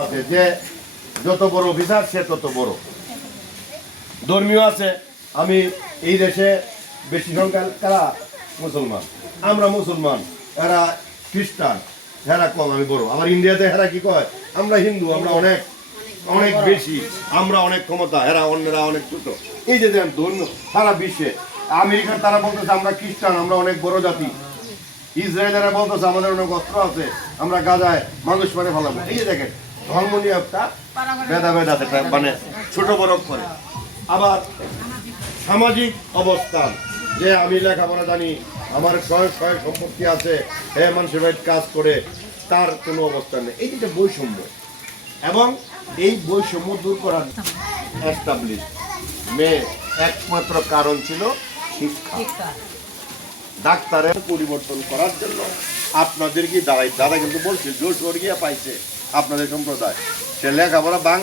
আছে যে যত বড় অফিসার সে তত বড়। ধর্মীয় আছে, আমি এই দেশে বেশি সংখ্যা কারা মুসলমান, আমরা মুসলমান, এরা খ্রিস্টান, হেরা কম, আমি বড়। আবার ইন্ডিয়াতে হেরা কি কয়, আমরা হিন্দু, আমরা অনেক অনেক বেশি, আমরা অনেক ক্ষমতা, হেরা অন্যরা অনেক ছোট। এই যে দেখেন ধর্ম সারা বিশ্বে, আমেরিকার তারা বলতেছে আমরা খ্রিস্টান, আমরা অনেক বড় জাতি। ইসরায়েলেরা বলতেছে আমাদের অনেক অস্ত্র আছে, আমরা গাজায় মানুষ মারে ফেলাবো। এই যে দেখেন ধর্ম নিয়ে একটা ভেদাভেদ আছে, মানে ছোট বড় করে। আবার সামাজিক অবস্থান, যে আমি লেখাপড়া জানি, আমার শয়ে শয়ে সম্পত্তি আছে, হে মানুষের বাড়িতে কাজ করে, তার কোনো অবস্থান নেই। এই যে বৈষম্য, এবং এই বৈষম্য দূর করার এস্টাবলিশ একমাত্র কারণ ছিল শিক্ষা। ডাক্তারের পরিবর্তন করার জন্য আপনাদের কি দাঁড়াই, দাদা কিন্তু বলছে জোর গিয়ে পাইছে আপনাদের সম্প্রদায়, সে লেখাপড়া বাংলা